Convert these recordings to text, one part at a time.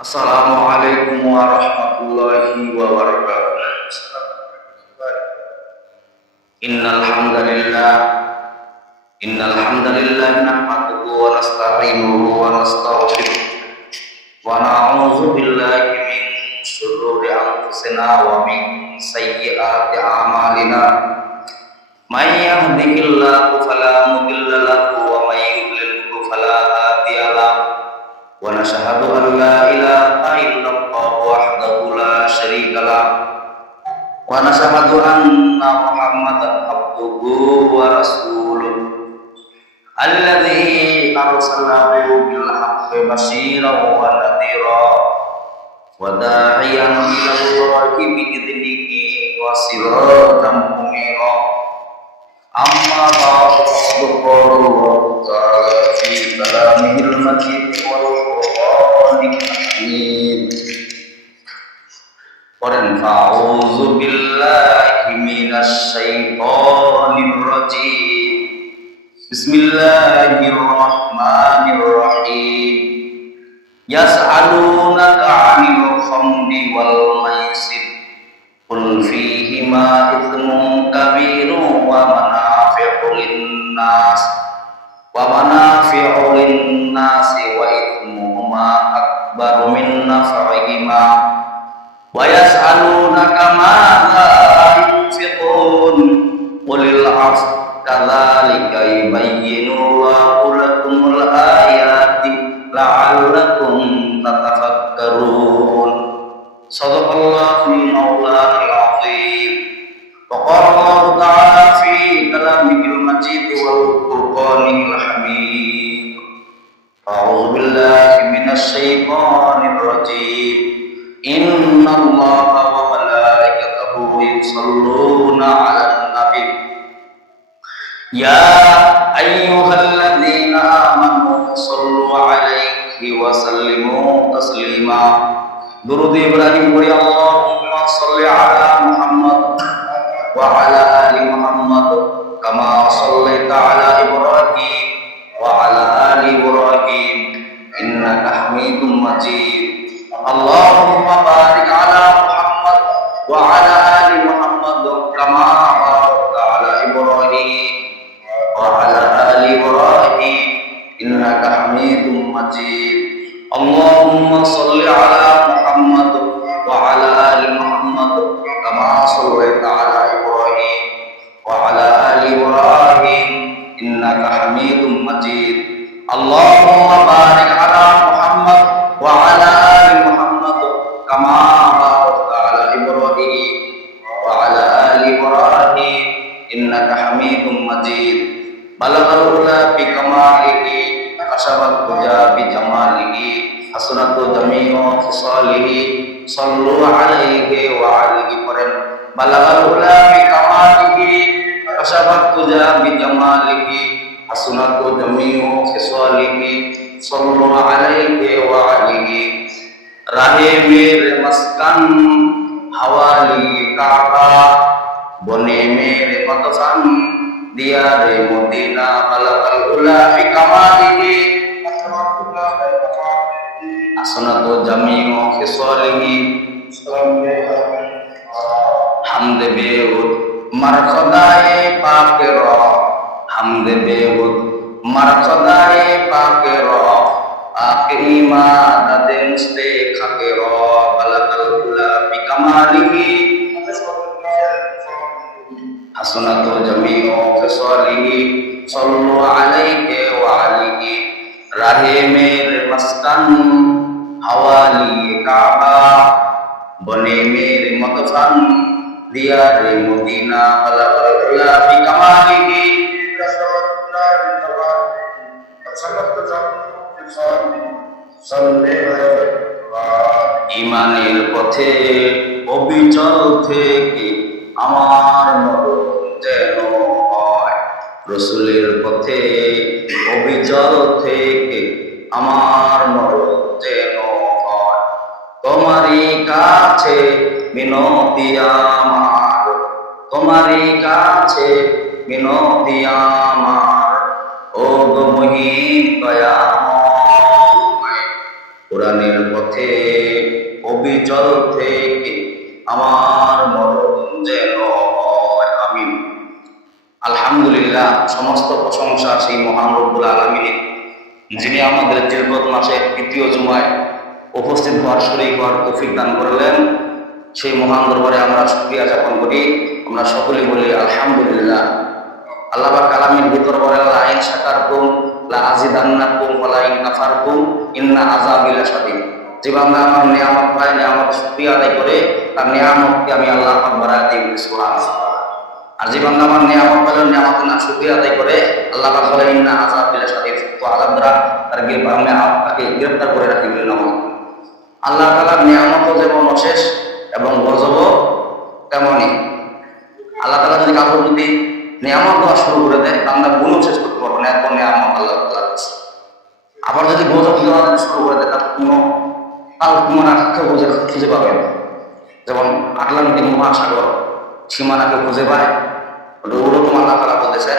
Assalamualaikum warahmatullahi wabarakatuh. Innal hamdalillah nahmaduhu wa nasta'inuhu wa nastaghfiruh wa na'udzu billahi min shururi anfusina wa min sayyiati a'malina. May yahdihillahu fala mudilla lahu wa may yudlilhu fala hadiya lahu. Wa nashhadu an la ilaha illallah wahdahu la syarika lah wa nashhadu anna Muhammadan abduhu wa rasuluh alladzi arsalahu bil haqqi basyiran wa nadhira wa da'iyan ila Allahi bi idnihi wa siratan munira. Amma ba'du, qala ta'ala fi kalamihil majid wal qur'anil hakim. A'udzu billahi minasy syaithanir rajim. Bismillahirrahmanirrahim. Yas'alunaka 'anil khamri wal maisir. Qul fihima ithmun kabirun wa manafi'u lin-nas wa ithmuhuma akbaru min naf'ihima wa yas'alunaka madza yunfiqun qulil 'afwa kadzalika yubayyinu Allahu lakumul ayati la'allakum tatafakkarun. Shadaqallahul mawlanil azim. Wa qala Allah ta'ala fi kalamihil majid wal qur'anil hamid. A'udzu billahi minasy syaithanir rajim. Innallaha wa malaikatahu yusholluna 'alan nabi. Ya ayyuhalladzina amanu shallu 'alaihi wa sallimu taslima. Durud Ibrahim wa Allahumma shalli 'ala Muhammad wa 'ala ali Muhammad kama shallaita 'ala Ibrahim wa 'ala ali Ibrahim innaka Hamidum Majid. Allahumma barik 'ala Muhammad wa 'ala ali Muhammad kama barakta 'ala Ibrahim wa 'ala ali Ibrahim innaka Hamidum Majid. Allahumma shalli 'ala Muhammad wa 'ala ali Muhammad kama shallaita 'ala Ibrahim wa 'ala ali Ibrahim innaka Hamidum Majid. Allahumma barik 'ala Muhammad wa 'ala ali Muhammad kama barakta 'ala Ibrahim wa 'ala ali Ibrahim innaka Hamidum Majid. Balaghal ula bi kamalihi asabat puja bi jamalihi hasunatu jami'u fisalihi sallu 'alaihi wa 'alihi qaran. Balaghal ula bi kamalihi asabat puja bi jamalihi hasunatu jami'u fisalihi sallu 'alaihi wa 'alihi. Rahimir maskan hawali Ka'bah bone mere matasan dia re Madinah. Balaghal ula fi kamalihi asnatu jami'u khisalihi hamde beud marqadai pakira hamde beud marqadai pakira akima daden ste khakira. Balaghal ula fi kamalihi hasunatu jami'u khisalihi sallu 'alaihi wa 'alihi. Rahimir maskan hawali Ka'bah bone mere matasan dia re Madinah. Balaghal ula fi kamalihi ইমানের পথে অবিচল থেকে আমার মরণ যেন হয়। রসুলের পথে অবিচল থেকে আমার মরণ যেন হয়। তোমারই কাছে মিনতি আমার, তোমারই কাছে মিনতি আমার, ও গো মহিম দয়াময় কোরআনের পথে অবিচল থেকে আমার মরণ যেন হয়। আমিন। আলহামদুলিল্লাহ, সমস্ত প্রশংসা সেই মহান রব্বুল আলামিনের, যিনি আমাদের জিলকত মাসের তৃতীয় জুমায় উপস্থিত হওয়ার শরীক হওয়ার তৌফিক দান করলেন। সেই মহান দরবারে আমরা শুকরিয়া জ্ঞাপন করি। আমরা সকলেই বলি আলহামদুলিল্লাহ। আল্লাহ পাক কালামের ভিতর বলেন, লা ইন শাকারতুম লা আযিদান্নাকুম ওয়া লা ইন কাফারতুম ইন্না আযাবি লাশাদীদ। যে বান্দা আমার নিয়ামত পায়, নিয়ামত শুকরিয়া আদায় করে, তার নিয়ামতকে আমি আল্লাহ পাক বাড়ায় দিই, সুবহানাল্লাহ। আর যে বান্দা আমার নিয়ামত পেল, নিয়ামতের না শুকরিয়া আদায় করে, আল্লাহ পাক বলেন ইন্না আযাবি লাশাদীদ, তো আযাব দ্বারা তার তাকে গ্রেফতার করে রাখি বলেন। আল্লাহ তাআলার নিয়ামতও যেমন অশেষ এবং গজবও তেমনই। আল্লাহ তাআলা যদি কাউকে যদি নিয়ামত দেওয়া শুরু করে দেয়, আমরা গুণও শেষ করতে পারবো না, এত নিয়ামত আল্লাহ তাআলা দিচ্ছে। আবার যদি গজব দেওয়া শুরু করে দেয়, তার কেউ খুঁজে পাবে না। যেমন আটলান্টিক মহাসাগর সীমানাকে খুঁজে পায়, ওরকম আল্লাহ তাআলা বলতেছে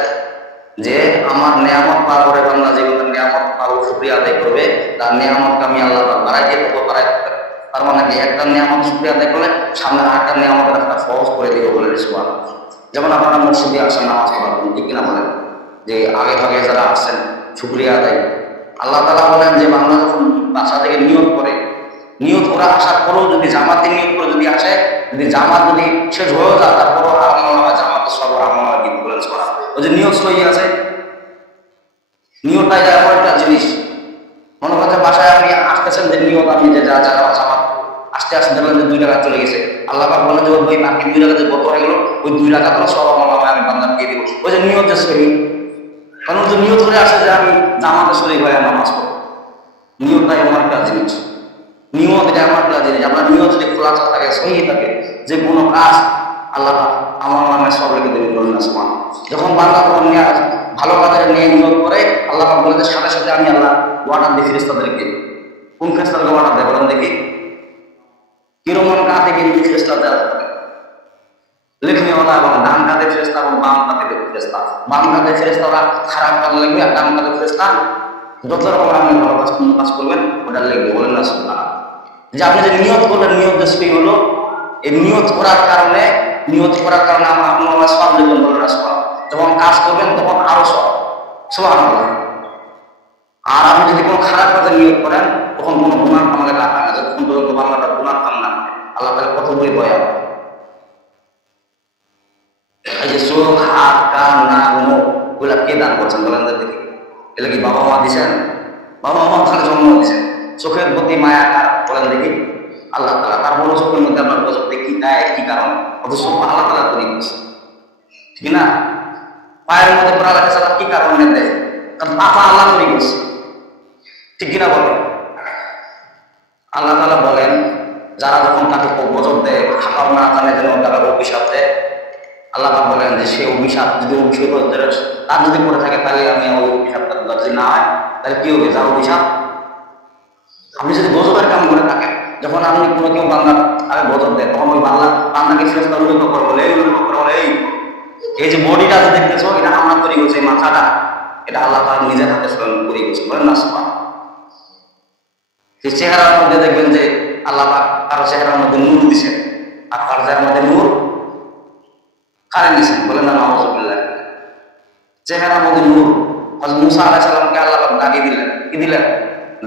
যে আমার নিয়ামত পাওয়ার পরে বান্দা জীবনের নিয়ামত পাবো শুকরিয়া আদায় করবে, তার নিয়ামতকে আমি আল্লাহ বাড়াই দিয়ে থাকবো, বাড়াই থাকবো। তার মানে কি, একটা নিয়ামত শুকরিয়া আদায় করলে সামনে আরেকটা নিয়ামতের একটা সহজ করে দিব বলে সুবহানাল্লাহ। যেমন আপনারা মসজিদে আসেন নামাজ পড়ার জন্য, ঠিক কিনা বলেন? যে আগে ভাগে যারা আসছেন শুকরিয়া আদায়, আল্লাহ তাআলা বলেন যে বান্দা যখন বাসা থেকে নিয়ত করে আসার পরেও যদি জামাতে নিয়ত করে যদি আসে, যদি জামাত যদি শেষ হয়েও যায়, তারপরও আমল জামাত সব আমল গীত বলেন সুবহানাল্লাহ। ওই যে নিয়ত সহি আছে, নিয়তটাই এমন একটা জিনিস। মনে করছে বাসায় আপনি আসতেছেন, যে নিয়ত আপনি যে যা জামাত আস্তে আস্তে দেখলেন যে 2 টাকা চলে গেছে, আল্লাহ পাক বলেন যে ওই বাকি 2 টাকা যে গত হয়ে গেল, ওই 2 টাকা তো সব আমল আমি বান্দাকে দিয়ে দিব। ওই যে নিয়ত যে সহি, কারণ যে নিয়ত করে আসে যে আমি জামাতে শরীক হয়ে নামাজ পড়ব, নিয়তটাই এমন একটা জিনিস। নিয়ত এটা এমন একটা জিনিস, আপনার নিয়ত যদি খোলা থাকে, সহি থাকে, যে কোনো কাজ আল্লাহ আমার নামে সব রেখে দেবেন বলেন না সুবহানাল্লাহ। যখন বান্দা তখন নিয়ে ভালো কাজের নিয়ে নিয়ত করে, আল্লাহ পাক বলে যে সাথে সাথে আমি আল্লাহ ওয়াটার দিই ফেরেশতাদেরকে। কোন ফেরেশতাদেরকে ওয়াটার দেয় বলেন দেখি? কিরমন কাঁধে কিন্তু ফেরেশতা দেওয়া লেখনীওয়ালা, এবং ডান কাঁধে ফেরেশতা এবং বাম কাঁধে ফেরেশতা। বাম কাঁধে ফেরেশতারা খারাপ কাজ লিখবে, আর ডান কাঁধে ফেরেশতা যত রকম আপনি ভালো কাজ করবেন ওটা লিখবে বলেন না সুবহানাল্লাহ। যে আপনি যে নিয়ত করলেন, নিয়ত যে সহি হলো, এই নিয়ত করার কারণে আপনার সব লিখবেন বলেন না সুবহানাল্লাহ। যখন কাজ করবেন তখন আরো সব, সুবহানাল্লাহ। আর আপনি যদি কোনো খারাপ কাজে নিয়ত করেন, তখন কোনো গুনাহ আমাদের রাখা না, যতক্ষণ পর্যন্ত বাংলাটা গুনাহ কাম না করে। আল্লাহ তাআলা কত বড় দয়া। এই যে চোখ, হাত, কান, নাক, মুখ ওগুলা কে দান করছেন বলেন দেখি? এগুলো কি বাবা মা দিয়েছেন? বাবা মা তাহলে জন্ম দিয়েছেন। চোখের প্রতি মায়া কার বলেন দেখি? আল্লাহ তাআলা। তার বড় চোখের মধ্যে আপনার গজব কি দেয়, কি কারণ? অথচ আল্লাহ তাআলা তৈরি করছে, ঠিক না? পায়ের মধ্যে পড়া লাগে সালা কি কারণে দেয়? কারণ পাপা আল্লাহ তৈরি করছে, ঠিক কিনা বলেন? আল্লাহ তাআলা বলেন যারা যখন তাকে গজব দেয়, হাকাম না জানে যেন তারা অভিশাপ দেয়, আল্লাহ পাক বলেন যে সে অভিশাপ যদি তার যদি পড়ে থাকে, তাহলে আমি ওই অভিশাপটা যদি না হয়, তাহলে কি হবে? যার অভিশাপ। আপনি যদি গজবের কাম করে থাকেন, যখন আপনি কোনো কেউ বান্দা তাকে গজব দেয়, তখন ওই বান্দাকে ফেরেশতা উল্লেখ করে বলে এই যে বডিটা যে দেখতেছো, এটা আমরা তৈরি করছি, এই মাথাটা এটা আল্লাহ তাআলা নিজের হাতে তৈরি করছে বলেন না সুবহানাল্লাহ। সেই চেহারার মধ্যে দেখবেন যে আল্লাহ পাক কারো চেহারার মধ্যে নূর দিয়েছেন, আর কারো চেহারার মধ্যে নূর কারেন্ট দিয়েছেন বলেন না নাউযুবিল্লাহ। চেহারার মধ্যে নূর, হযরত মুসা আলাইহিস সালামকে আল্লাহ পাক দাড়ি দিলেন, কি দিলেন?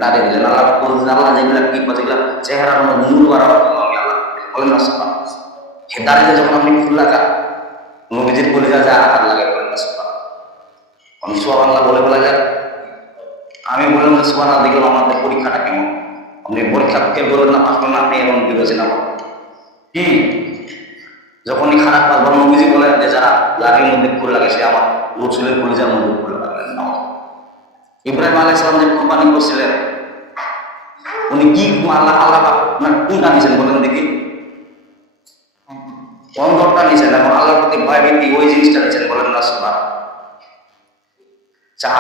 দাড়ি দিলেন। আল্লাহ পাক বলেন আল্লাহ যেগুলা কি যেগুলা চেহারার মধ্যে নূর বাড়াবার জন্য আমি আল্লাহ বলেন না সুবহানাল্লাহ। সেই দাড়িতে যখন আপনি ফুল লাগা, নবীজির কলিজা যায় আঘাত লাগে বলেন না সুবহানাল্লাহ। আমি সুবহানাল্লাহ বলে বলা যায়, আমি বললাম যে সুবহানাল্লাহ, দেখলাম আমাদের পরীক্ষাটা কেমন। আপনি পরীক্ষা কে বলেন না পাস করেন, আপনি এমন বিবেচনা করেন কি? যখনই খারাপ কাজ বলেন, নবীজি বলেন যে যারা গাড়ির মধ্যে ফুল লাগে সে আমার রসুলের কলিজার মধ্যে ফুল লাগালেন না। ইব্রাহিম আলাইহিস সালাম যে কোরবানি করছিলেন, উনি কি আল্লাহ কোনটা নিয়েছেন বলেন দেখি? অন্তরটা নিয়েছেন এবং আল্লাহর প্রতি ভয় ভীতি ওই জিনিসটা নিয়েছেন বলেন না সুবহানাল্লাহ।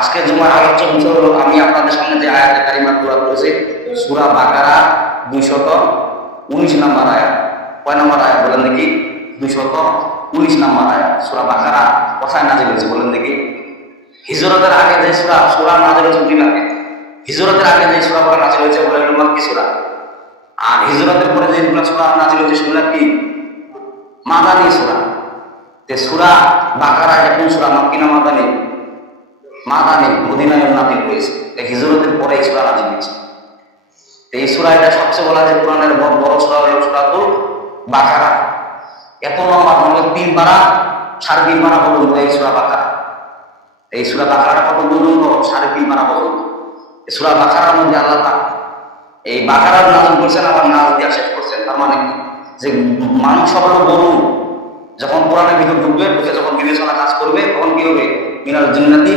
আজকে জুমার আলোচনা হলো, আমি আপনাদের সামনে যে আয়াতে কারিমা তেলাওয়াত করেছি, সূরা বাকারা 219 নম্বর আয়াত। কয় নম্বর আয়াত বলেন দেখি? 219 নম্বর আয়াত। সূরা বাকারা কোথায় নাযিল হয়েছে বলেন দেখি? হিজরতের আগে যে সূরা নাযিল হয়েছে, হিজরতের আগে যে সূরাগুলো নাযিল হয়েছে ওগুলো হলো মাক্কি সূরা, আর হিজরতের পরে যে সূরা নাযিল হয়েছে সেগুলো কি মাদানী সূরা। যে সূরা বাকারা কোন সূরা, মাক্কি না মাদানী? মাদানী, মদিনায় নাযিল হয়েছে। এই হিজরতের পরে এই সূরা নাযিল হয়েছে। এই সূরা এটা সবচেয়ে বলা যায় কোরআনের বড় সূরা হলো সূরাতুল বাকারা। এত লম্বা, মানে 3 পারা 3.5 পারা পর্যন্ত এই সূরা বাকারা। এই সূরা বাকারাটা কত পর্যন্ত? 3.5 পারা পর্যন্ত। এই সূরা বাকারার মধ্যে আল্লাহ পাক এই বাকারার নাযিল করছেন, আবার নাজ দিয়ে শেষ করছেন। তার মানে কি, যে মানুষ হলো গরু, যখন কোরআনের ভিতর ঢুকবে, ঢুকে যখন বিবেচনা কাজ করবে, তখন কি হবে? মিনাল জিন্নাতি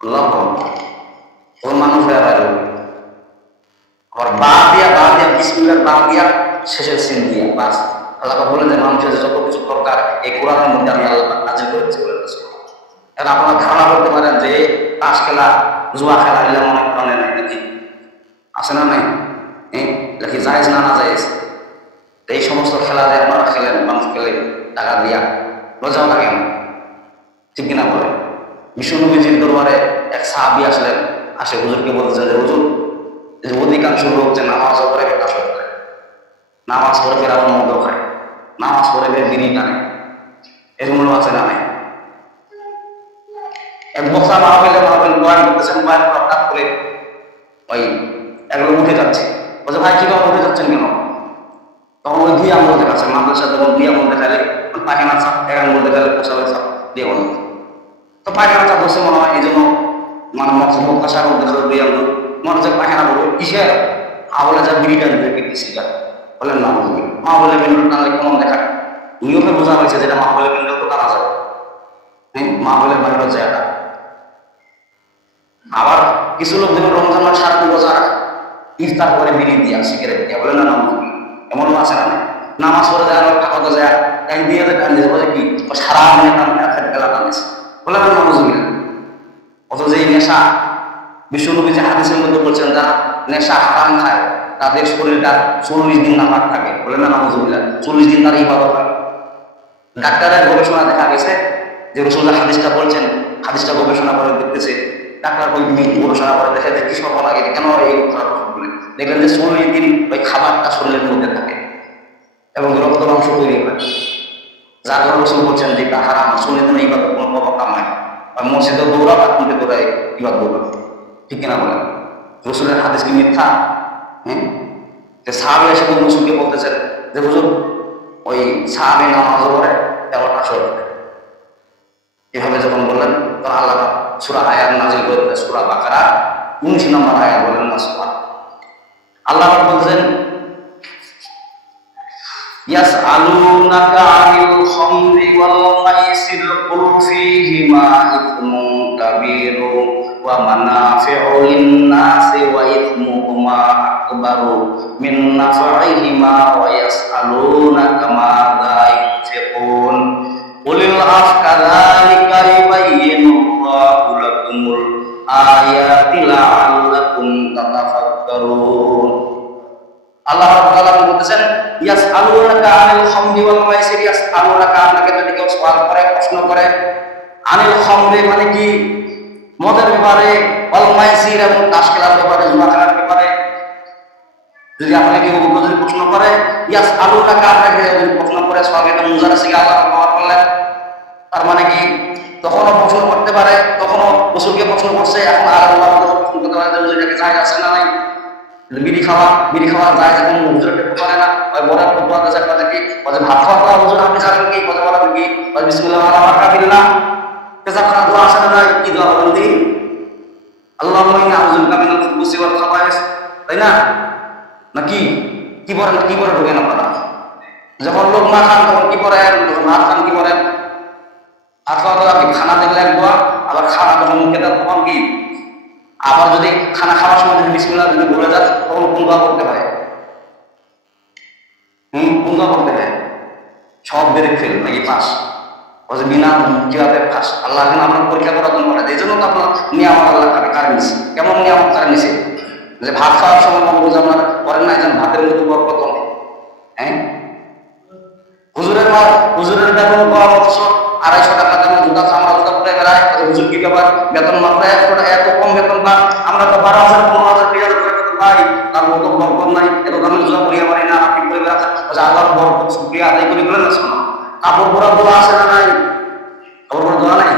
আল্লাহ, তখন মানুষ হয়ে যাবে। আবার বা দিয়া বিসমিল্লাহ বা দিয়া শেষের সিন দিয়া, বাস আল্লাহ বলে যে মানুষের যত কিছু দরকার এই কোরআনের মধ্যে আমি আল্লাহ নাযিল করেছি বলে। এখন আপনারা ধারণা করতে পারেন যে তাস খেলা, জুয়া খেলা এগুলো অনেক কোরআনে নাই নাকি? আছে না নাই? এটা কি জায়েজ না জায়েজ? এই সমস্ত খেলা যে আপনারা খেলেন, মানুষ খেলে টাকা দিয়া, লজ্জাও লাগে না, ঠিক কিনা বলে? বিশ্বনবীজির দরবারে এক সাহাবী আসলেন, আসে হুজুরকে বলতেছেন যে হুজুর, যে অধিকাংশ লোক যে নামাজ পড়ে বেটা শুরু করে, নামাজ পড়ে ফের আবার মন্দ খায়, নামাজ পড়ে ফের বিড়ি টানে, এরকম আছে না নাই? এক বক্তা মাহফিলে বয়ান করতেছেন, বয়ান হঠাৎ করে ওই এগুলো উঠে যাচ্ছে, বলছে ভাই কি উঠে যাচ্ছেন কেন? তখন ওই 2 আঙুল দেখাচ্ছে, মাদ্রাসা তখন 2 আঙুল দেখালে পায়খানা চাপ, 1 আঙুল দেখালে পোশাবের চাপ দিয়ে বলে, তো পায়খানা চাপ বসে মনে হয় এই জন্য মানে মক্কা আঙুল দেখালো 2 আঙুল, মনে হচ্ছে পায়খানা বলবে কিসের? বলে যা বিড়িটা দিবে কিছু বলেন না, মা বলে বিন্দু টানলে কেমন দেখায়? নিয়মে বোঝা হয়েছে যেটা মা বলে বিন্দু তো টানা যাবে, মা বলে বাইরে যায় না। আবার কিছু লোক যেমন রমজান মাস সারা রোজা রাখে, ইফতার করে বিড়ি দিয়া, সিগারেট দিয়া, বলে না নামাজ, এমনও আছে না? নামাজ পড়ে যায়, কাপড় যায়, টাইম দিয়ে টাইম দিয়ে বলে কি সারা মানে খেলা টানেছে, বলে না নামাজ। অথচ এই নেশা, বিশ্বনবী যে হাদিসের মধ্যে বলছেন যারা নেশা হারাম খায় তাদের শরীরটা 40 দিন নাপাক থাকে, বলে না নামাজ, 40 দিন তার ইবাদত হয়। ডাক্তারের গবেষণা দেখা গেছে যে রাসূলুল্লাহ হাদিসটা বলছেন, হাদিসটা গবেষণা করে দেখতেছে, ডাক্তার ওই গবেষণা করে দেখে যে কি সব লাগে, কেন এই বলে দেখলেন যে 40 দিন ওই খাবারটা শরীরের মধ্যে থাকে এবং রক্ত মাংস তৈরি হয়, যার কারণে রাসূল বলছেন যে এটা হারাম, 40 দিন ইবাদত কোনো প্রভাব কামায়, আর মসজিদে দৌড়া বা কুঁড়ে দৌড়ায় ইবাদত দৌড়া, ঠিক কিনা বলেন? রাসূলের হাদিস কি মিথ্যা? যে সাহাবী এসে রাসূলকে বলতেছেন যে হুজুর ওই সাহাবী নামাজ পড়ে তেমন আসর, এভাবে যখন বললেন তখন আল্লাহ সূরা আয়াত নাযিল করে সূরা বাকারা 19 নম্বর আয়াত বলেন না সুবহান। আল্লাহ বলছেন ইয়াসআলুনাকা আনিল খামরি ওয়াল মাইসির কুল ফীহিমা ইসমুন কাবীরু ওয়া মানাফিউ লিন-নাসি ওয়া ইসমুহুমা আকবারু মিন নাফঈহিমা ওয়া ইয়াসআলুনাকা মাযা ইউনফিকুন কুলিল আফকাযালিকা ইউবাইয়িনুল্লাহু লাকুমুল আয়াতি লাআল্লাকুম তাতাফাক্কারুন। আল্লাহ রাব্বুল আলামিন বলতেছেন ইয়াসআলুনাকা আনিল খামরি ওয়াল মাইসির, ইয়াসআলুনাকা, আপনাকে যদি কেউ সওয়াল করে, প্রশ্ন করে, আনিল খামরি মানে কি মদের ব্যাপারে, ওয়াল মাইসির এবং তাস খেলার ব্যাপারে, জুয়া খেলার ব্যাপারে যদি আপনাকে কেউ যদি প্রশ্ন করে, ইয়াসআলুনাকা, আপনাকে যদি প্রশ্ন করে, সওয়াল এটা মুজারা থেকে আল্লাহ ব্যবহার করলেন, তার মানে কি তখনও প্রশ্ন করতে পারে, তখনও রাসূলকে প্রশ্ন করছে, এখন আর আল্লাহ প্রশ্ন করতে পারে যে এটাকে জায়েজ আছে না নাই? বিড়ি খাওয়া যায় যখন হুজুরকে পারে না, ওই বড় ফুটবল আছে কথা কি বলে ভাত খাওয়া হুজুর আপনি জানেন কি কথা বলা কি বলে বিসমিল্লাহ আলহামদুলিল্লাহ, পেশাব করা দোয়া আছে না? কি দোয়া বলেন দি? আল্লাহুম্মা ইন্নী আউযুবিকা মিনাল খুবুসি ওয়াল খাবায়েস, তাই না? নাকি কি বলেন, কি করে ঢোকেন আপনারা? যখন লোক না খান তখন কি করেন, যখন ভাত খান কি করেন? ভাত খাওয়া তো আপনি খানা দেখলে এক দোয়া, আবার খানা যখন মুখে দেন তখন কি? আবার যদি খানা খাওয়ার সময় যদি বিসমিল্লাহ যদি ভুলে যান তখন কোন দোয়া করতে হয়? কোন দোয়া করতে হয়? সব বেড়ে ফেল নাকি পাস, বিনা কিভাবে পাস? আল্লাহ আপনার পরীক্ষা করার জন্য করে, এই জন্য তো আপনার নিয়ামত আল্লাহ কারে নিছে। কেমন নিয়ামত কারে নিছে? যে ভাত খাওয়ার সময় মনে বুঝে আপনার করেন না, যেন ভাতের মধ্যে বরকত হবে। হুজুরের বেতন পাওয়া অথচ 250 টাকা জুতা চামড়া জুতা পরে বেড়ায়, হুজুর কি ব্যাপার, বেতন মাত্র এত কম বেতন পান, আমরা হয়তো 12,000 15,000 20,000 করে কত ভাই, তার মতো বরকত নাই, এত দামের জুয়া করিয়া পারি না, আপনি করে বেড়াচ্ছেন, আল্লাহর বরকত শুকরিয়া আদায় করে বলেন না শোনো। কাপড় পরা দোয়া আছে না নাই? কাপড় পরা দোয়া নাই?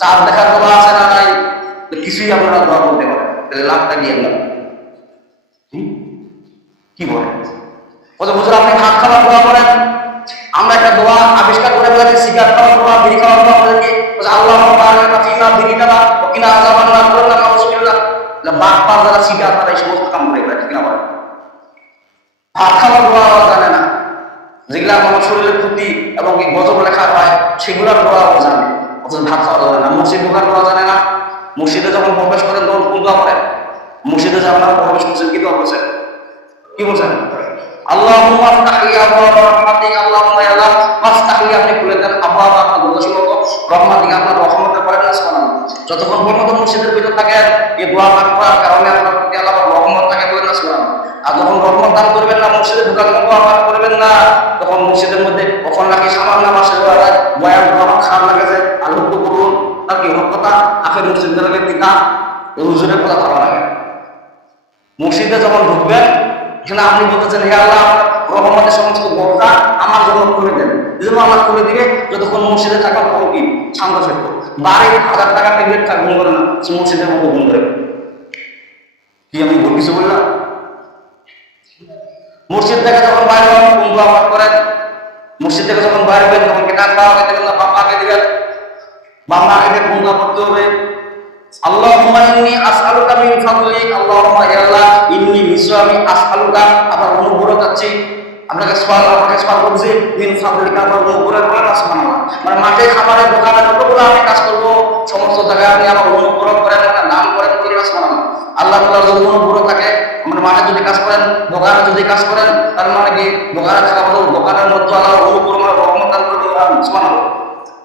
চাঁদ দেখার দোয়া আছে না নাই? কিছুই আপনারা দোয়া করতে পারেন, তাহলে লাভটা কি আপনার? কি বলেন? হুজুর আপনি ভাত খাওয়ার দোয়া করেন, আমরা একটা দোয়া আবিষ্কার করে ফেলেছি, সিগারেট খাওয়ার দোয়া, বিড়ি খাওয়ার দোয়া বলেছি, আল্লাহ ফিনা বিড়িটা কিনা আজাবান না করেন না নাউজুবিল্লাহ। বাটপার যারা সিগারেট তারা এই সমস্ত কাম করে ঠিক না বলেন? ভাত খাওয়ার দোয়া জানে না, যেগুলা আমার শরীরের ক্ষতি এবং গজব লেখা হয় সেগুলোর দোয়াও জানে, অথচ ভাত খাওয়া জানে না। মসজিদ ঢোকার দোয়া জানে না, মসজিদে যখন প্রবেশ করেন তখন কোন দোয়া করেন? মসজিদে যে আপনারা প্রবেশ করছেন কি দোয়া করছেন? কি বলছেন? আল্লাহুম্মা আফতাহ লি আবওয়াবা রাহমাতিক, আল্লাহুম্মা ইয়া আল্লাহ আফতাহ লি, আপনি খুলে দেন আবওয়াবা আপনার দরজাসমূহ রহমাতিক, আপনার রহমতে পড়েন না সুবহানাল্লাহ। যতক্ষণ পর্যন্ত মসজিদের ভিতর থাকেন এই দোয়া পাঠ করার কারণে আপনার প্রতি আল্লাহর রহমত থাকে, বলেন না সুবহানাল্লাহ। আর যখন রহমত দান করবেন না, মসজিদে ঢোকার দোয়া পাঠ করবেন না, তখন মসজিদের মধ্যে কখন নাকি সামান্য মাসের বয়ান আমার খারাপ লাগে যে আল্লাহ তো করুন তার কি কথা আখের মসজিদের লাগে দিকা হুজুরের কথা ভালো লাগে। মসজিদে যখন ঢুকবেন সেখানে আপনি বলতেছেন হে আল্লাহ রহমতের সমস্ত দরজা আমার জন্য খুলে দেন, যেন আল্লাহ খুলে দিবে। যতক্ষণ মসজিদে থাকবেন তখন কি শান্ত থাকবো, 12,000 টাকা টেবিলেট গুণ করে না সে মসজিদের মতো গুণ করে। কি আমি ভুল কিছু বললাম? মসজিদ থেকে যখন বাইরে হবেন কোন দোয়া পাঠ করেন? মসজিদ থেকে যখন বাইরে হবেন তখন কি ডান বাবাকে দেবেন না বাম পাকে দিবেন? বাম পাকে দিয়ে কোন দোয়া পড়তে হবে? আল্লাহুম্মা ইন্নী আসআলুকা মিন ফাদলিক, আল্লাহুম্মা ইয়া আল্লাহ ইন্নী নিশ্চয় আমি আসআলুকা আপনার অনুগ্রহ চাচ্ছি, আপনাকে সওয়াল করছি, মিন ফাদলিকা আপনার অনুগ্রহ করেন না সুবহানাল্লাহ। মানে মাঠে খাবারে দোকানে যতগুলো আমি কাজ করব সমস্ত জায়গায় আপনি আমার অনুগ্রহ করেন, আপনার নাম করেন, করি না সুবহানাল্লাহ। আল্লাহ তাআলার যদি অনুগ্রহ থাকে, আমরা মাঠে যদি কাজ করেন, দোকানে যদি কাজ করেন, তার মানে কি দোকানে থাকা দোকানের মধ্যে আল্লাহর অনুগ্রহ রহমত দান করবেন সুবহানাল্লাহ।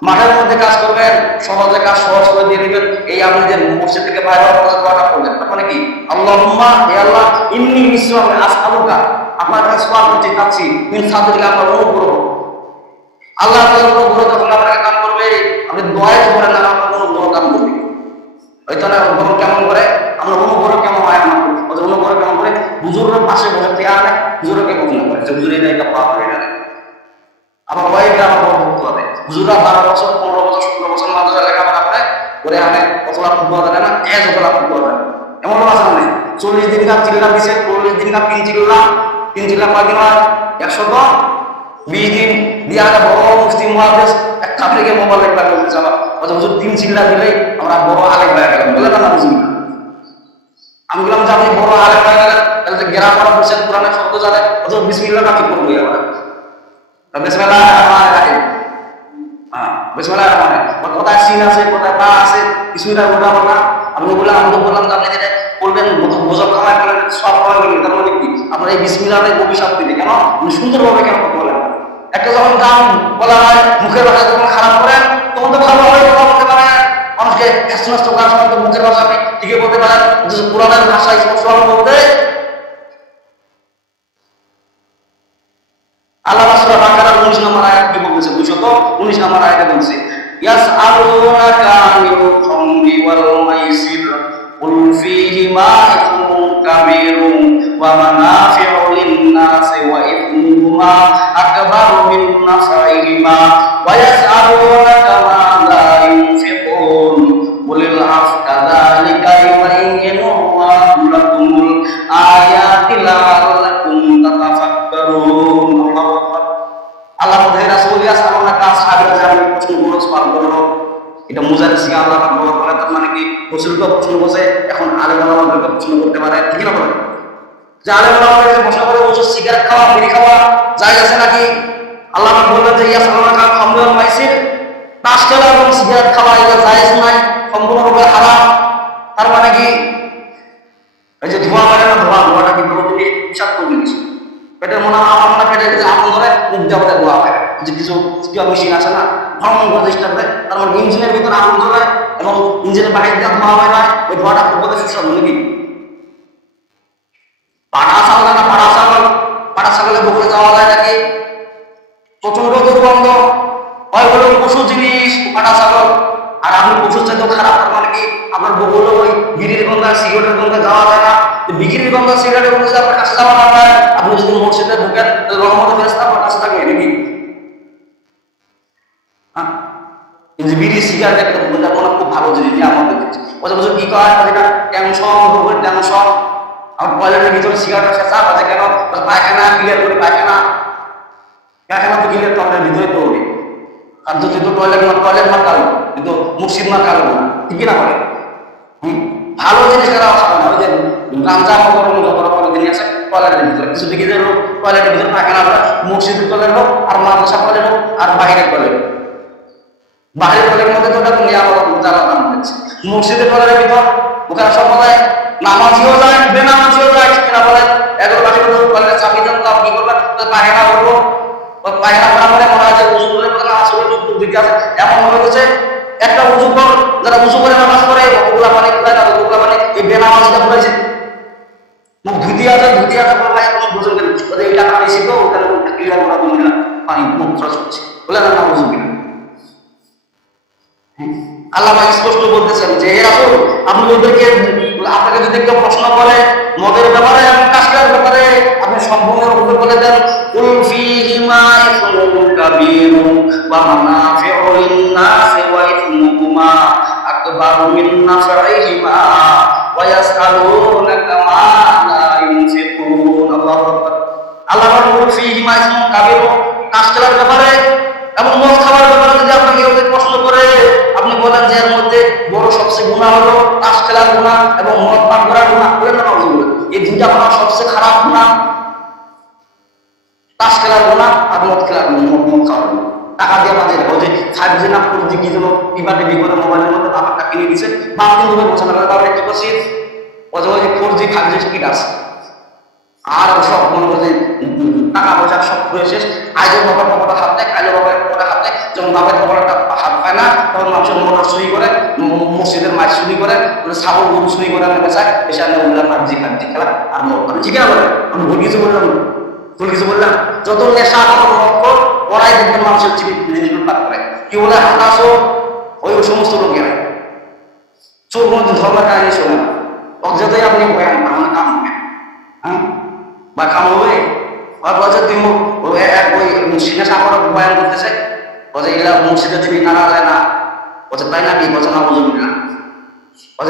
মাঠের মধ্যে কাজ করবেন, সহজে কাজ সহজ করে দিয়ে দিবেন, এই আপনি যে মসজিদ থেকে বাইরে হওয়ার দোয়াটা করলেন, তার মানে কি আল্লাহুম্মা হে আল্লাহ ইন্নী নিশ্চয় আমি আসআলুকা আপনার কাছে সওয়াল করতে চাচ্ছি, মিন ফাদলিকা আপনার অনুগ্রহ। আল্লাহ তাআলার অনুগ্রহ যখন আপনাকে দান করবে, আপনি দোয়ায় করেন না আপনার অনুগ্রহ দান করবে। ওই তাহলে অনুগ্রহ কেমন করে? আমরা অনুগ্রহ কেমন হয় না ওদের অনুগ্রহ কেমন করে? হুজুরের পাশে বসে দেয়া নেয়, হুজুরকে পছন্দ করে যে হুজুর এটা একটা পাপ হয়ে গেলে আবার কয়েকটা আমার বলতে হবে হুজুরা 12 বছর 15 বছর 16 বছর মাদ্রাসা লেখাপড়া করে করে আমি কত লাখ ফুটবল জানে না, 1 লাখ ফুটবল জানে এমন আছে না? 40 দিন কাপ চিল্লা দিছে, 40 দিন কাপ 3 চিল্লা কয়দিন হয়? 120 দিন দিয়ে আগে বড় মুফতি মুহাদ্দিস এক কাপড়ে মোবাইল একটা বলতে যাবা হুজুর 3 চিল্লা দিলেই আমরা বড় আলেম হয়ে গেলাম, বলে না বুঝুন না। আমি বললাম যে আপনি বড় আলেম হয়ে গেলেন, তাহলে গ্রাম পড়া বলছেন, কোরআনের শব্দ জানে, অথচ বিসমিল্লাহ কি করবো আমরা? বিসমিল্লাহির রহমানির রহিম, হ্যাঁ বিসমিল্লাহির রহমানির রহিম, কোথায় সিন আছে কোথায় তা আছে কিছুটা উল্টাবো না। আমি বললাম আমি তো বললাম যে আপনি যেটা বলবেন বোঝা কামাই করেন সব কামাই করেন, তার মানে কি আপনার এই বিসমিল্লাহর অভিশাপ দিলে কেন? আপনি সুন্দরভাবে কেন কথা বলেন? একটা যখন গান বলা হয় মুখের ভাষা যখন খারাপ করেন তখন তো ভালোভাবে কথা বলতে পারেন, মানুষকে হাস্যনষ্ট গান শোনাতে মুখের ভাষা আপনি ঠিকই বলতে পারেন, কোরআনের ভাষায় স্পষ্টভাবে বলতে আল্লাহ সূরা বাকারার 19 নম্বর আয়াত কি বলতেছে? 219 নম্বর আয়াতে বলছে ইয়াসআলুনাকা আনিল খামরি ওয়াল মাইসির কুল ফীহিমা ইসমুন কাবীরুন ওয়া মানাফিউ লিন-নাসি ওয়া ইসমুহুমা আকবারু মিন নাফইহিমা ওয়া ইয়াসআলুনাকা মাযা ইউনফিকুন কুলিল আফ কাযালিকা ইউবাইয়িনু আল্লাহু লাকুমুল আয়াতি লাআল্লাকুম তাতাফাক্কারুন। আল্লাহ মধ্যে রাসূল ইয়াসআলুনাকা সাহাবীরা যে আমি প্রশ্নগুলো সওয়াল করলো, এটা মুজাহিদ সিয়া আল্লাহ বলে তার মানে কি রাসূলকে প্রশ্ন করছে, এখন আলেম ওলামাদেরকে প্রশ্ন করতে পারে ঠিক না? বলে যে আলেম ওলামাদেরকে প্রশ্ন করে বলছো সিগারেট খাওয়া বিড়ি খাওয়া জায়েজ আছে নাকি? আল্লাহ বললেন যে ইয়াসআলুনাকা খামরু ওয়াল মাইসির, তাস খেলা এবং সিগারেট খাওয়া এটা জায়েজ নাই, সম্পূর্ণরূপে হারাম। তার মানে কি এই যে ধোঁয়া মানে না, ধোঁয়াটা কিন্তু বিষাক্ত জিনিস, পেটের মনে হয় আমার পেটে যে আগুন ধরে মুখ দেওয়াতে ধোয়া হয়, যে কিছু মেশিন আছে না ভ্রমণ প্রতিষ্ঠা করে, তার মানে ইঞ্জিনের ভিতরে আগুন ধরে এবং ইঞ্জিনের বাইরে দিয়ে ধোয়া হয় না, ওই ধোয়াটা খুব সুস্বাদু নাকি? পাটা ছাগল না, পাটা ছাগলে বকুলে যাওয়া যায় নাকি? প্রচন্ড দুর্গন্ধ হয়, বলে পশু জিনিস পাটা ছাগল, আর আপনি পশুর চাইতেও খারাপ, তার মানে কি আপনার বকুলে ওই গিরির গন্ধ গন্ধা সিগারেটের গন্ধে যাওয়া যায় না, বিক্রির গন্ধ সিগারেটের গন্ধে যদি আপনার কাছে যাওয়া না হয়, আপনি যদি মসজিদে ঢুকেন রহমতের ফেরেশতা আপনার কাছে থাকবে নাকি? হ্যাঁ, কিন্তু বিড়ি সিগারেট একটা খুব ভালো জিনিস আমাদের বছর বছর কি কয় যেটা টেনশন আমার টয়লেটের ভিতরে সিগারেট আছে চাপ আছে কেন? পায়খানা ক্লিয়ার করে পায়খানা তো ক্লিয়ার টয়লেটের ভিতরে তো হবে। আর যদি তো টয়লেট মার্কালো কিন্তু মুর্শিদ মার্কালো না, ঠিক না বলে? ভালো জিনিস করা অসাধারণ না। ওই যে গাঞ্জা মকরণ যত রকমের জিনিস আছে টয়লেটের ভিতরে, কিছু দিকে যে হোক টয়লেটের ভিতরে পায়খানা হবে, মসজিদের টয়লেট হোক আর মাদ্রাসা টয়লেট হোক আর বাইরের টয়লেট। বাইরের টয়লেটের মধ্যে তো ওটা নিরাপদ যারা দাম দিচ্ছে, মসজিদের টয়লেটের ভিতর ওখানে সম্প্রদায় নামাজিও যায় বেনামাজিও যায়, ঠিক না বলে? এগুলো বাসে টয়লেটের চাপি দেন তো কি করবেন? পায়খানা করবো, পায়খানা করা পরে মনে হয় যে উজু করে আসলে দিকে আছে এমন মনে হচ্ছে একটা উজু কর যারা উজু করে নামাজ পড়ে ওগুলা পানি খুলায় না, ওগুলা পানি এই বেনামাজিটা খুলেছে মুখ ধুতি আছে ভাই কোনো বুঝুন কেন এটা পানি ছিল ওখানে ক্লিয়ার করা তুমি না পানি মুখ খরচ করছে বলে না বুঝুন কিনা? আল্লাহ স্পষ্ট বলতেছেন যে এর আসল আপনি ওদেরকে আপনাকে যদি কেউ প্রশ্ন করে মদের ব্যাপারে এবং কাশিয়ার ব্যাপারে আপনি সম্পূর্ণ উত্তর বলে দেন কুল ফীহিমা ইসমুন কাবীরুন ওয়া মানাফিউ লিন-নাসি ওয়া ইসমুহুমা আকবারু মিন নাফঈহিমা ওয়া ইয়াসআলুনাকা মাযা ইউনফিকুন। আল্লাহু আকবার। আল্লাহ কুল ফীহিমা ইসমুন কাবীরুন কাশিয়ার ব্যাপারে এবং মদ খাওয়ার ব্যাপারে যদি আপনাকে কেউ প্রশ্ন করে আপনি বলেন যে এর মধ্যে বড় সবচেয়ে গুনাহ হলো তাস খেলার গুনাহ এবং মদ পান করার গুনাহ। বলেন না বলুন এই দুইটা গুনাহ সবচেয়ে খারাপ গুনাহ, তাস খেলার গুনাহ আর মদ খেলার মদ খাওয়ার গুনাহ। টাকা দিয়ে বাজে ওই যে 5G না 4G কি যেন বিবাদে বিপদে মোবাইলের মধ্যে ব্যাপারটা কিনে দিচ্ছে বা আপনি ধরে বলছেন না তাহলে কি করছি ওই যে 4G 5G স্পিড আছে আর সব মনে করছে টাকা পয়সা সব ঘুরে শেষ। আজও বাবার পকেটে হাত দেয়, কাইলো বাবার পকেটে হাত দেয়, যখন বাবার পকেটটা হাত পায় না তখন মানুষের মোটর চুরি করে, মসজিদের মাছ চুরি করে, ছাগল গরু চুরি করে আনতে চায়, এসে আনলে বললাম পাবজি খেলা আর মদ পান। ঠিক আছে বলে আমি ভুল কিছু বললাম যত নেশা ওরাই দেখবেন মানুষের জিনিসগুলো পাক করে কি বলে হাতাশো ওই সমস্ত লোকেরা চোর কোনোদিন ধর্মের কাহিনী শোনে না, অযথাই আপনি বয়ান আমার কাম হবে হ্যাঁ বা কাম হবে তুই সিনে সাগর বয়ান করতেছে বলছে এগুলা মসজিদে চুরি টানা যায় না, বলছে তাই নাকি? বলছে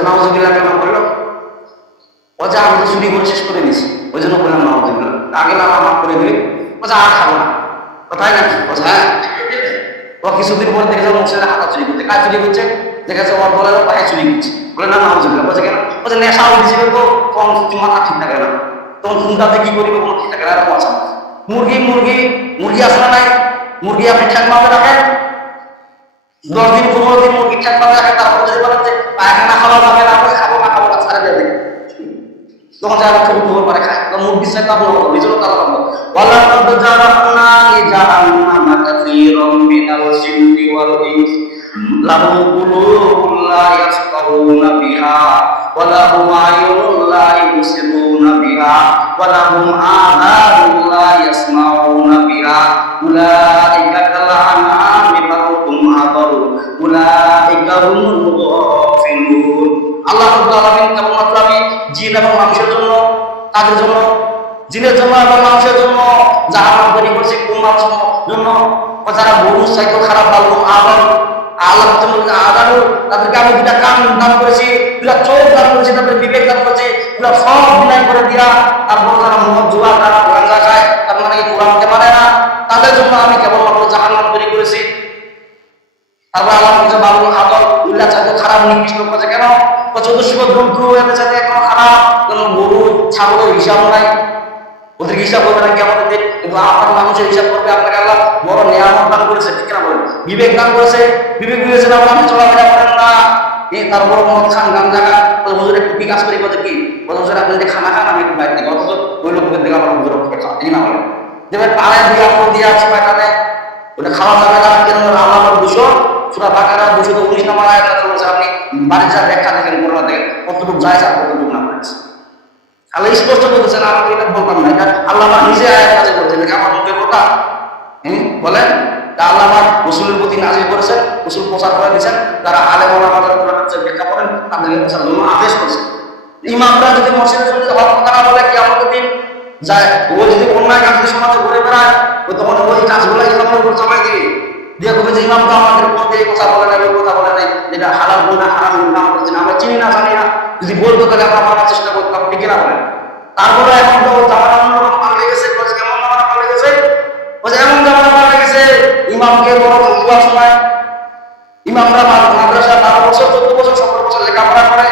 নাউজুবিল্লাহ কেন বললো? বলছে আমি তো চুরি করে শেষ করে দিয়েছি ওই জন্য বললাম নাউজুবিল্লাহ, আগে না মাফ করে দিবি। বলছে আর খাবো না। তাই নাকি? বলছে হ্যাঁ। ও কিছুদিন পরে দেখেছে মসজিদে হাতা চুরি করছে, কাজ চুরি করছে, দেখেছে ওর বলে পায়ে চুরি করছে, বলে না নাউজুবিল্লাহ। বলছে কেন? বলছে নেশা উঠেছিল তো তখন মাথা ঠিক থাকে না, তখন চিন্তাতে কি করি কোনো ঠিক থাকে না, এরকম আছে। মুরগি আসলে নাই, মুরগি আপনি ঠ্যাক মাপে রাখেন 10 দিন 15 দিন মুরগি ঠ্যাক মাপে রাখেন, তারপর যদি বলেন যে পায়খানা খাওয়া যাবে না আমরা খাবো না ছাড়ে দিয়ে দেবে, তখন যারা খুব খবর পারে খায় মুরগির সাথে আপনার নিজেরও তালা বন্ধ। ওয়ালা কদ জারাবনা লিজাহান্নামা কাসীরাম মিনাল জিন্নি ওয়াল ইনস লাহুম কুলুবুন লা ইয়াফকাহুনা বিহা ওয়া লাহুম আ'য়ুনুন লা ইবসিরুনা বিহা ওয়া লাহুম আযানুন লা ইয়াসমাউনা বিহা উলাইকা কাল আনআমি বাল হুম আদাল উলাইকা হুমুল গাফিলুন। আল্লাহ রাব্বুল আলামিন কেবলমাত্র আমি জিন এবং মানুষের জন্য, তাদের জন্য, জিনের জন্য এবং মানুষের জন্য জাহান্নাম তৈরি করছি কোন মানুষের জন্য? যারা গরুর চাইতে খারাপ ভালো আদম আল্লাহ আদালু তাদেরকে আমি দুটা কান দান করেছি, দুটা চোখ দান করেছি, তাদের বিবেক দান করেছি, এগুলো সব বিনয় করে দিয়া তারপর যারা মদ জুয়া তারা গাঁজা খায় তার মানে কোরআনকে মানে না, তাদের জন্য আমি কেবলমাত্র জাহান্নাম তৈরি করেছি। তারপর আল্লাহ বলছে বাবুল আদম উল্লাহ চাইতে খারাপ নিকৃষ্ট করেছে কেন? 1400 গ্রন্থ এদের সাথে এখন খারাপ, কোন গরু ছাগলের হিসাব নাই, ওদের হিসাব করবে না কেমন দিন, কিন্তু আপনার মানুষের হিসাব করবে। আপনাকে আল্লাহ বড় নিয়ামত দান করেছে, ঠিক না বলেন? বিবেক দান করেছে, বিবেক দিয়েছে না আপনি চলাফেরা করেন না, তারপর মদ খান গান জায়গা হুজুর একটু বিকাশ করি বলতে কি হুজুর আপনি যদি খানা খান আমি একটু বাইরে থেকে অথচ ওই লোকের দিকে আমার হুজুর খাওয়া, ঠিক না বলেন? যেমন পাড়ায় দিয়ে আপন দিয়ে আছে পায়খানে ওটা খাওয়া যাবে না, কেন? আল্লাহ 200 সূরা বাকারা 219 নম্বর আয়াতে বলেছে আপনি বাড়ির যা ব্যাখ্যা দেখেন কোরআন দেখেন কতটুকু যায় আর কতটুকু না করেছে। আল্লাহ স্পষ্ট বলতেছেন, আমি এটা বলতাম না, এটা আল্লাহ নিজে আয়াত কাজে করছেন, এটা আমার মুখে কথা বলেন। আল্লাহ রাসূলের প্রতি নাযিল করেছেন, রাসূল প্রচার করে দিয়েছেন, যারা আলেম ওলামাদের কোরআনের ব্যাখ্যা করেন তাদেরকে প্রচারের জন্য আদেশ করেছেন। ইমামরা যদি মসজিদে যদি হক কথা না বলে কিয়ামতের দিন যায়, ও যদি অন্যায় কাজ সমাজে ঘুরে বেড়ায়, ও তখন ওই কাজগুলো ইমামের উপর চাপাই দিবে, দিয়ে কবে যে ইমাম তো আমাদের মধ্যে এই কথা বলে নাই, ওই কথা বলে নাই, যেটা হালাল গুনাহ হারাম গুনাহ আমাদের জন্য আমরা চিনি না জানি না, যদি বলতো তাহলে আমরা মানার চেষ্টা করতাম, ঠিক না বলেন? তারপরে এখন তো জামানা অন্যরকম পাল্টে গেছে, কেমন জামানা পাল্টে গেছে, এমন জামানা পাল্টে গেছে, ইমামকে বড় ফতুয়া শোনায়, ইমামরা মাদ্রাসা 12 বছর 14 বছর 17 বছর লেখাপড়া করে,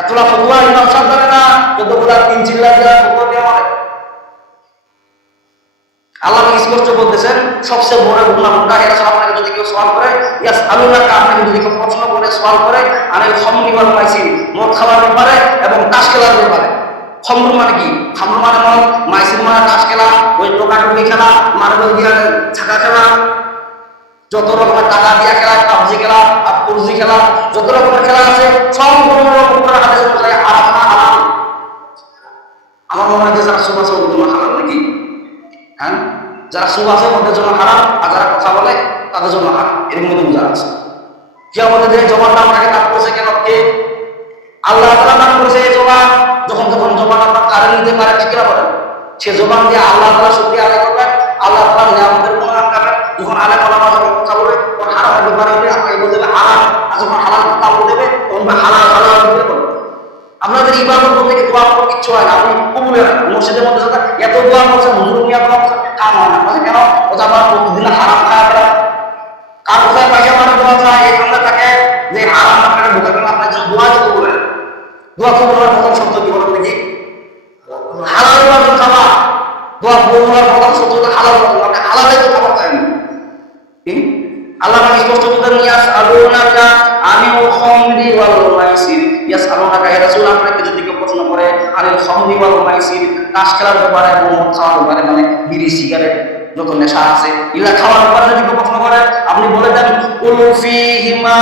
এতটা ফতুয়া ইমাম সাহেব জানে না, যতগুলা 3 চিল্লা দিয়া ফতুয়া দিয়ে মারে। আল্লাহ স্পষ্ট বলতেছেন সবচেয়ে বড় গুনাহ কোনটা, এটা আপনাকে যদি কেউ সওয়াল করে, ইয়াস আল্লাহকে আপনাকে যদি কেউ প্রশ্ন করে সওয়াল করে, আনিল খামরি ওয়াল মাইসির, মদ খাওয়ার ব্যাপারে এবং তাস খেলার ব্যাপারে। খামর মানে কি? খামর মানে মদ, মাইসির মানে তাস খেলা, ওই টোকাটুকি খেলা, মার্বেল দিয়া ছাকা খেলা, যত রকমের টাকা দিয়া খেলা, পাবজি খেলা, পুরজি খেলা, যত রকমের খেলা আছে সম্পূর্ণ উপরে হাদিস অনুযায়ী হারাম না হালাল? আমার মনে হয় যে যারা সুবাস ওদের জন্য হালাল নাকি? হ্যাঁ, যারা সুবাসে ওদের জন্য হারাম, আর যারা কথা বলে তাদের জন্য হারাম, এর মধ্যে বোঝা আছে। কিয়ামতের দিনে জবানটা আপনাকে দান করেছে কেন? কে? আল্লাহ তাআলা দান করেছে এই জবান। যখন তখন জবান আপনার কারে নিতে পারে, ঠিক না বলেন? সে জবান দিয়ে আল্লাহ তাআলা শুকরিয়া আদায় করবেন, আল্লাহ তাআলা নিয়ামতের গুণগান গাবেন। যখন আলেম ওলামা যখন কথা বলবে, তখন হারামের ব্যাপারে হলে আপনাকে বলতে হবে হারাম, আর যখন হালাল কথা বলতে হবে তখন হালাল হালাল বলতে হবে। আপনাদের ইবাদত বলতে কি দোয়া করতে কিচ্ছু হয় না, আপনি কবুলে মসজিদের মধ্যে যাতে এত দোয়া করছে, হুজুর মিয়া দোয়া করছে, কাম হয় না। কেন? ওটা আপনার প্রতিদিন হারাম খাওয়া করা, কার কোথায় পয়সা মানে দোয়া চায়, এই ঠান্ডা থাকে যে হারাম আপনাকে ঢুকে গেল, আপনার জন্য দোয়া যেতে বলেন। দোয়া কবুলের প্রথম শব্দ কি বলেন দেখি? হালাল উপার্জন খাওয়া। দোয়া কবুলের প্রথম শব্দ হলো হালাল উপার্জন, আপনি হালালে তো খাবার খাবেন। আল্লাহ স্পষ্ট বলেন ইয়াসআলুনাকা আনিল খামরি ওয়াল মাইসির, ইয়াসআলুনাকা হে রাসূল আপনাকে যদি কেউ প্রশ্ন করে আনিল খামরি ওয়াল মাইসির, তাস খেলার ব্যাপারে এবং মদ খাওয়ার ব্যাপারে, মানে বিড়ি সিগারেট যত নেশা আছে এগুলা খাওয়ার ব্যাপারে যদি কেউ প্রশ্ন করে, আপনি বলে দেন কুল ফীহিমা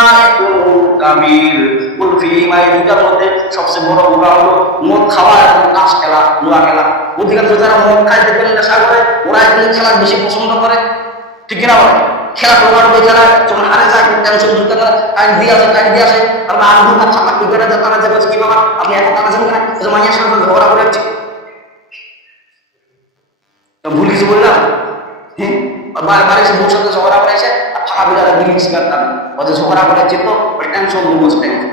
কাবীর, কুল ফীহিমা, এই দুটার মধ্যে সবচেয়ে বড় গুনাহ হলো মদ খাওয়া এবং তাস খেলা, জুয়া খেলা। অধিকাংশ যারা মদ খায় দেখবেন নেশা করে, ওরা এগুলো খেলা বেশি পছন্দ করে, ঠিক কিনা বলে? খেলা প্রমাণ করে খেলা, যখন হারে যায় টেনশন ঢুকতে পারে, টাইম দিয়ে আসে, তারপর আর দুটা ছাপা কি করে তারা যাবে কি বাবা আপনি এখন তারা জানেন না, মাইয়ার সাথে ঝগড়া করে যাচ্ছে, ভুল কিছু বললাম? হ্যাঁ, বাড়ি এসে বউর সাথে ঝগড়া করে এসে ফাঁকা বিড়ালে বিড়ি সিগারেট টানে, ওদের ঝগড়া করে যেত, ওই টেনশন বুঝ টেনশন।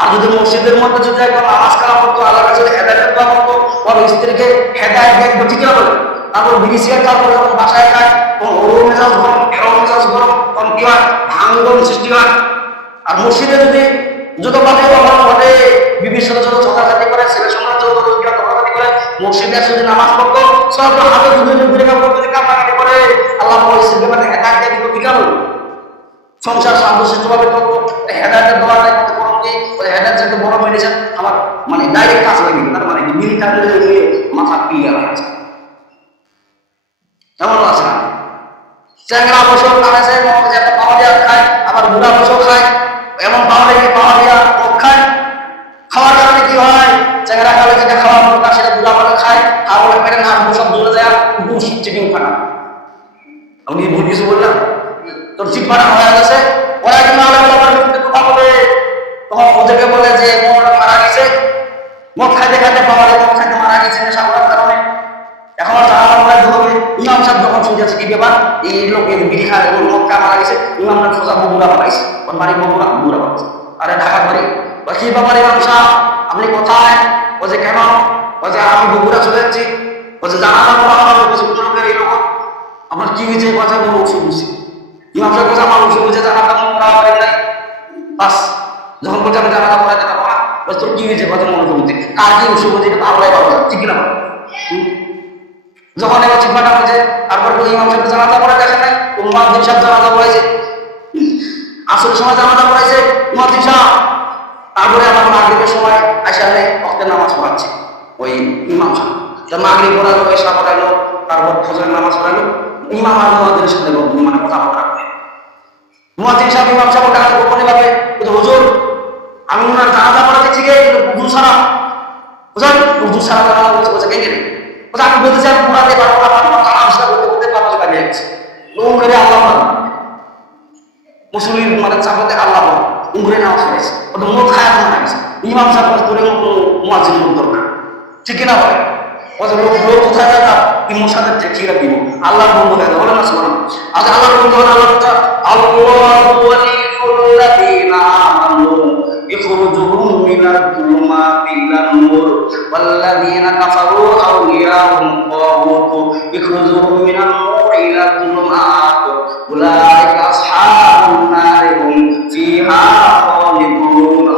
আর যদি মসজিদের মধ্যে যদি একবার নামাজ কালাম করতো, আল্লাহর কাছে হেদায়েতের দোয়া করতো, ওর স্ত্রীকে হেদায়েত দেখবো, ঠিক না বলে? তারপর বিড়ি সিগারেট খাওয়ার পরে যখন বাসায় খায়, তখন ওর মেজাজ গরম, এরও মেজাজ গরম, তখন কি হয়? ভাঙ্গন সৃষ্টি হয়। আর মসজিদে যদি যত বাদে অভাব ঘটে, বিবির সাথে যত ঝগড়াঝাটি করে, ছেলের সঙ্গে যত ঝগড়াঝাটি করে, মসজিদে যদি নামাজ পড়তো, সব হাতে ঘুরে যদি কান্নাকাটি করে, আল্লাহ পরিস্থিতির ব্যাপারে হেদায়েত দিয়ে দিত, ঠিক আছে? সংসার শান্তশিষ্টভাবে করবো, হেদায়েতের দোয়া করতে বড় কি হেদায়েত যাকে বড় মেডিসিন, আমার মানে ডাইরেক্ট কাজ হয়ে গেল, তার মানে বিল কাটলে মাথা পিয়ে হয়ে আছে, এমন আছে না? চ্যাংরা বছর কানেছে একটা পাওয়া দেওয়া খায়, আবার বুড়া বছর খায়, এমন পাওয়া রেখে পাওয়া দেওয়া মদ খায়। খাওয়ার কারণে কি হয়? চ্যাংরা কালে যেটা খাওয়া দরকার সেটা বুড়া বলে খায়, খাওয়ার পেটে না সব দূরে যায়, কুকুর চিটিং ফাটা। আমি ভুল কিছু বললাম? তোর চিট ফাটা হয়ে গেছে, ওরা কি না হলে কথা বলে, তখন ওদেরকে বলে যে মারা গেছে, মদ খাইতে খাইতে পাওয়া যায়, মদ খাইতে মারা গেছে নেশা করার কারণে। এখন আর জানা মনে হবে ইমাম সাহেব যখন শুনতেছে কি ব্যাপার, এই লোকের বিড়ি খায় এবং মদ খায় মারা গেছে, ইমামরা সোজা বগুড়া পাঠাইছে, ওর বাড়ি বগুড়া পাঠাইছে, আরে ঢাকার বাড়ি। কি ব্যাপার ইমাম সাহেব আপনি কোথায়? ও যে কেন? ও যে আমি বগুড়া চলে যাচ্ছি, ও যে জানাজা পড়া হবে, বলছে লোকের এই লোক আমার কি হয়েছে? কথা বলো ওষুধ বুঝছি। ইমাম সাহেব বলছে আমার ওষুধ বুঝে জানাজা পড়া হবে নাই, বাস যখন বলছে আমি জানাজা পড়াতে পারবো না, তোর কি হয়েছে? কথা মনে করতে কার কি ওষুধ বুঝে তাহলে পাবো, ঠিক না? যখন এবার চিন্তাটা হয়েছে, তারপর ইমাম সাহেব জানাজা পড়ে দেখেন নাই, মুয়াজ্জিন সাহেব জানাজা পড়াইছে, আসল সময় জানাজা পড়াইছে মুয়াজ্জিন সাহেব, তারপরে আমার মাগরিবের সময় আইসালে ওয়াক্তের নামাজ পড়াচ্ছে ওই ইমাম সাহেব। তো মাগরিব পড়ালো, এশা পড়াইলো, তারপর ফজরের নামাজ পড়াইলো, ইমাম আর মুয়াজ্জিনের সাথে মানে কথাবার্তা করে। মুয়াজ্জিন সাহেব ইমাম সাহেব টাকা গোপনে ভাবে, হুজুর আমি ওনার জানাজা পড়াতে ঠিক আছে, উর্দু ছাড়া বুঝলেন, উর্দু ছাড়া জানাজা বলছে কে গেলে, আমি বলতে চাই আমি পড়াতে পারবো না, জানাজা করতে পারবো কাজে যাচ্ছে লোক করে আল্লাহ মুসলিম মানে চাপতে আল্লাহ উমরে নামাজ পড়েছে, ওটা মদ খায় মারা গেছে। ইমাম সাহেব তোর মতো মুয়াজ্জিন লোক দরকার, ঠিক কিনা বলে? লোক কোথায় যাবে? ইমাম সাহেব ঠিক রাখবো, আল্লাহর বন্ধু হয়ে বলে না সুবহান। আজ আল্লাহর বন্ধু হন আল্লাহু ওয়ালিউল্লাযিনা আমানু ইখরুজুহুম মিনাজ যুলুমাতি ইলান নূর ওয়াল্লাযিনা কাফারু আউলিয়াহুম তাগুত ইখরুজুহুম মিনান নূর ইলা যুলুমাত উলাইকা আসহাবুন নার হুম ফিহা খালিদুন।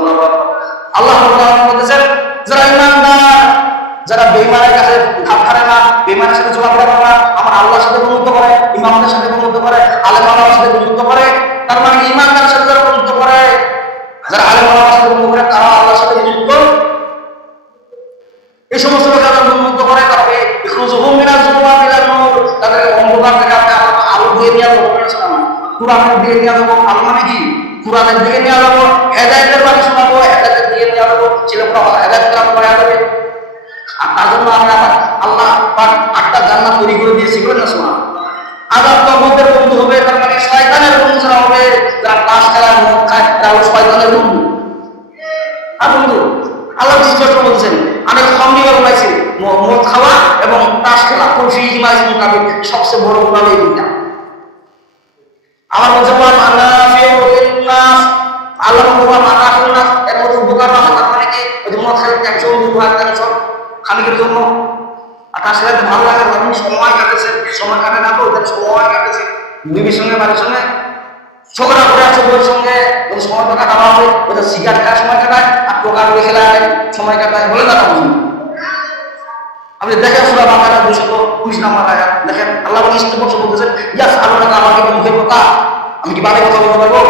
আল্লাহ বলতেছেন যারা ঈমানদার, যারা বেঈমানের কাছে ধাপ ধারে না, বেঈমানের সাথে চলাফেরা করে না, আমার আল্লাহর সাথে বন্ধুত্ব করে, ইমামদের সাথে বন্ধুত্ব করে, আলেম ওলামার সাথে বন্ধুত্ব করে, তার মানে ঈমানদারের সাথে যারা বন্ধুত্ব করে, যারা আলেম ওলামার সাথে বন্ধুত্ব করে, তারা আল্লাহর সাথে বন্ধুত্ব। এই সমস্ত লোক যারা বন্ধুত্ব করে তাকে ইখরুজুহুম মিনাজ যুলুমাতি ইলান নূর, তাদেরকে অন্ধকার থেকে আপনি আলো দিয়ে নিয়ে যাবো, কুরআনের দিকে নিয়ে যাবো। আলো মানে কি? কুরআনের দিকে নিয়ে যাবো, হেদায়েতের বাণী শোনাবো, হেদায়েতের দিকে নিয়ে যাবো, ছেলেপুরা হেদায়েত লাভ করে যাবে। আর তার জন্য আমরা আল্লাহ পাক 8টা জান্নাত তৈরি করে দিয়েছি, বলেন না সুবহান। আযাব কবরের বন্ধু হবে, তার মানে শয়তানের বন্ধু যারা হবে, যারা তাস খেলায় মদ খায়, তারা শয়তানের বন্ধু। আর বন্ধু আল্লাহ স্পষ্ট বলছেন, আমি খামরি বলেছি মদ খাওয়া এবং তাস খেলা কোন ফিহি মাইসুন কাবির, সবচেয়ে বড় গুনাহ এই দুইটা। আমার বলছে মানাফিউ লিন-নাস, আল্লাহ বলছে মানাফিউ নাস, এর মধ্যে উপকার না হয়, তার মানে কি ওই যে মদ খেলে টেনশন দূর হয়, টেনশন খানিকের জন্য। আর তার সাথে ভালো লাগে, সময় কাটেছে, সময় কাটে না তো ওদের সময় কাটেছে বিবির সঙ্গে, বাড়ির সঙ্গে ঝগড়া করে আছে, বউয়ের সঙ্গে সময় তো কাটানো হবে, ওদের সিগারেট খায় সময় কাটায়, আর টোকা করে খেলায় সময় কাটায়, বলে না বুঝুন। আপনি দেখেন সূরা বাকারা 219 নম্বর আয়াত দেখেন, আল্লাহ স্পষ্ট বলতেছেন ইয়াসআলুনাকা, আমাকে মুখে কথা, আমি কি বাদে কথা বলতে পারবো?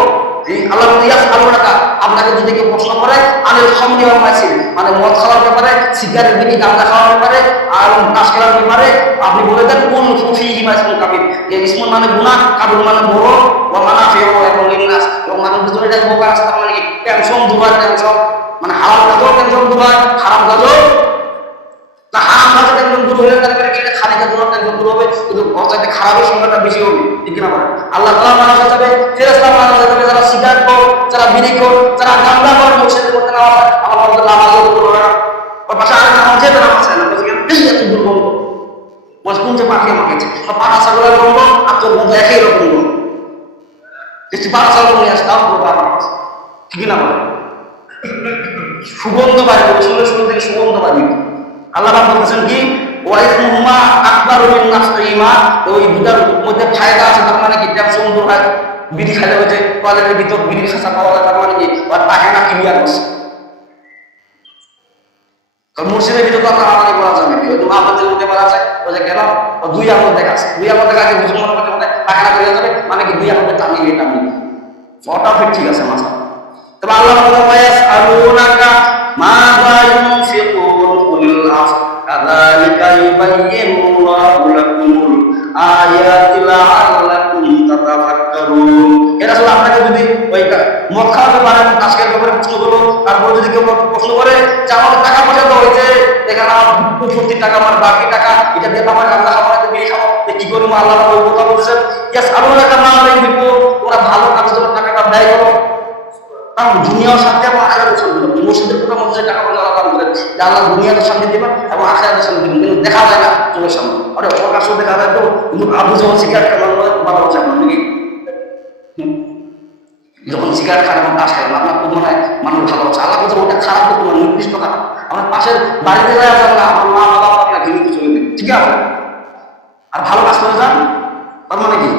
আল্লাহ বলতে ইয়াসআলুনাকা, আপনাকে যদি কেউ প্রশ্ন করে আনিল খামরি ওয়াল মাইসির, মানে মদ খাওয়ার ব্যাপারে, সিগারেট বিড়ি গাঁজা খাওয়ার ব্যাপারে, আর তাস খেলার ব্যাপারে, আপনি বলে দেন কোন ফিহি মাইসুন কাবির, যে ইসমুন মানে গুনাহ, কাবির মানে বড়, ওয়া মানাফিউ এবং লিন-নাস, এবং মানুষের জন্য এটা উপকার আছে, তার মানে কি টেনশন দূর হয়, টেনশন মানে হালাল কাজও টেনশন দূর হয়, হারাম কাজও না, হারাম কাজে টেনশন দূর হলে তারপরে কি খানিকের জন্য টেনশন দূর হবে, কিন্তু অর্থাৎ খারাপের সংখ্যাটা বেশি হবে, ঠিক না বলেন? আল্লাহ তাআলা মানুষ যাবে, ফেরেশতা মানুষ যাবে, যারা সিগারেট কর, যারা বিড়ি কর, যারা গাঁজা কর, মসজিদে করতে না হয়, আমার বলতে নামাজও করবে না, ওর পাশে আরেক নামাজ যেতে নামাজ চায় না, বলছে বেশি এত দুর্গন্ধ, বলছে কোন যে পাখি আমাকে পাড়া ছাগলের গন্ধ আর তোর গন্ধ একই রকম গন্ধ, কিছু পাড়া ছাগল নিয়ে আসতে ঠিক না বলে? সুগন্ধ বাড়ি, শুনে শুনে থেকে সুগন্ধ বাড়ি। আল্লাহ বলতেছেন কি ওয়াইসমুহুমা আকবারু মিন নাফসিহিমা, ওই দুটার মধ্যে ফায়দা আছে, তার মানে কি টেনশন দূর হয়। বিড়ি খেলে হচ্ছে টয়লেটের ভিতর বিড়ির খাসা পাওয়া যায়, তার মানে কি আর তাকে না ক্লিয়ার করছে। কারণ মসজিদের ভিতরে তো আপনার আমাদের বলা যাবে, ওই আমাদের মধ্যে বলা যায় ওই যে কেন দুই আমল দেখাচ্ছে, দুই আমল দেখা আছে মুসলমানের মধ্যে পায়খানা করে যাবে, মানে কি দুই আমল টানিয়ে টানিয়ে ওটা ঠিক আছে মাসা। তবে আল্লাহ ইয়াসআলুনাকা মাযা ইউনফিকুন কুল আফ কাযালিকা ইউবাইয়িনুল্লাহু লাকুমুল আয়াতি লাআল্লাকুম তাতাফাক্কারুন। এরা আসলে আপনাকে যদি ওই মদ খাওয়াতে পারেন, আজকের ব্যাপারে প্রশ্ন করলো, তারপরে যদি কেউ প্রশ্ন করে যে আমাদের টাকা পয়সা তো হয়েছে, দেখেন আমার 240 টাকা আমার বাকি টাকা, এটা দিয়ে আমার গাঁজা খাওয়া বিড়ি খাওয়া, কি করবো? আল্লাহ ওই কথা বলছেন ইয়াসআলুনাকা মাযা ইউনফিকুন, তোমরা ভালো কাজের জন্য টাকাটা ব্যয় করো। কারণ দুনিয়াও শান্তি এবং আখিরাতেও শান্তি দেবেন। মসজিদের পুরো মসজিদে টাকা পয়সা আল্লাহ দান করেন যে আল্লাহ দুনিয়াতে শান্তি দেবেন এবং আখিরাতে শান্তি দেবেন, কিন্তু দেখা যায় না চোখের সামনে, অনেক প্রকাশ্য দেখা যায় তো, কিন্তু আবু যখন সিগারেট খাওয়ার বাবা হচ্ছে আপনার নাকি যখন সিগারেট খান এবং তাস খান, আপনার খুব মনে হয় মানুষ ভালো হচ্ছে, আল্লাহ বলছে ওটা খারাপ তো তোমার নির্দিষ্ট খারাপ, আমার পাশের বাড়িতে যায় না, আমার মা বাবা আপনার ঘিরে চলে দেবে, ঠিক আছে? আর ভালো কাজ করে যান, তার মানে কি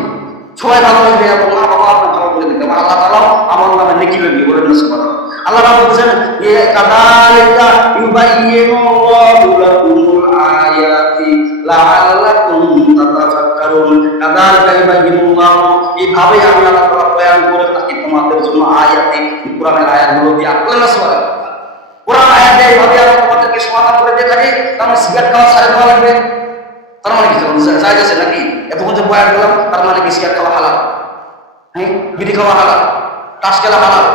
সবাই ভালো হয়ে যায়, মা বাবা আপনার ভালো করে দিতে, আল্লাহ তাআলাও আমার নামে নেকি লাগবে, বলেন না সুবহানাল্লাহ। আল্লাহ বলছেন কাযালিকা ইউবাইয়িনুল্লাহু লাকুমুল আয়াতি লাআল্লাকুম তাতাফাক্কারুন। কাযালিকা ইউবাইয়িনুল্লাহু, এইভাবে আমি আল্লাহ তাআলা বয়ান করে থাকি তোমাদের জন্য আয়াতে, কোরআনের আয়াতগুলো দিয়ে। আল্লাহ সুবহানাল্লাহ কোরআন আয়াত দিয়ে এইভাবে আমি তোমাদেরকে সমাধান করে দিয়ে থাকি। তার মানে সিগারেট খাওয়া ছেড়ে দেওয়া লাগবে, তার মানে কি জায়েজ আছে নাকি? এতক্ষণ যে বয়ান করলাম তার মানে কি সিগারেট খাওয়া হালাল, হ্যাঁ বিড়ি খাওয়া হালাল, তাস খেলা হালাল।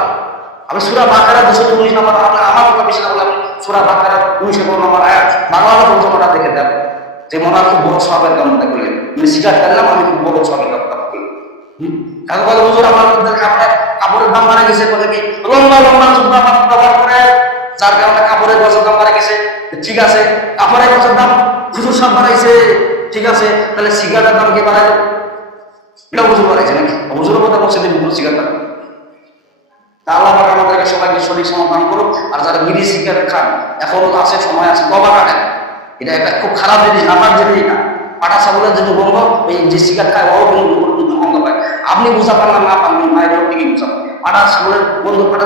আমি সূরা বাকারা 219 নম্বর, আমার কথা বেশি না বললাম, সূরা বাকারা 19 নম্বর আয়াত বাংলা তর্জমাটা দেখে দেন, যে মনে হয় খুব বড় সওয়াবের কাম করলে, মানে সিগারেট খেলাম আমি খুব বড় সওয়াবের কাম করলাম। কারণ বলে হুজুর আমার আপনার কাপড়ের দাম বাড়ে গেছে, বলে কি লম্বা লম্বা জুব্বা ব্যবহার করে যার কারণে কাপড়ের গজের দাম বাড়ে গেছে। ঠিক আছে, কাপড়ের গজের দাম হুজুর সাহেব বাড়াইছে, ঠিক আছে, তাহলে সিগারেটের দাম কি বাড়াইলো? এটা হুজুর বাড়াইছে নাকি? হুজুরের কথা বলছে দিন সিগারেট। তা আল্লাহ পাক আমাদেরকে সবাইকে সঠিক সমাধান করুক। আর যারা বিড়ি সিগারেট খান, এখনো তো আছে, সময় আছে, তবা কাটেন। এটা একটা খুব খারাপ জিনিস, নামার জিনিস না। পাটা ছাগলের যেটা গন্ধ, ওই যে সিগারেট খায় ওর গন্ধ পায়। আপনি বুঝা পারলাম না, আপনি মায়ের দিকে বুঝা পান পাটা ছাগলের গন্ধ, পাটা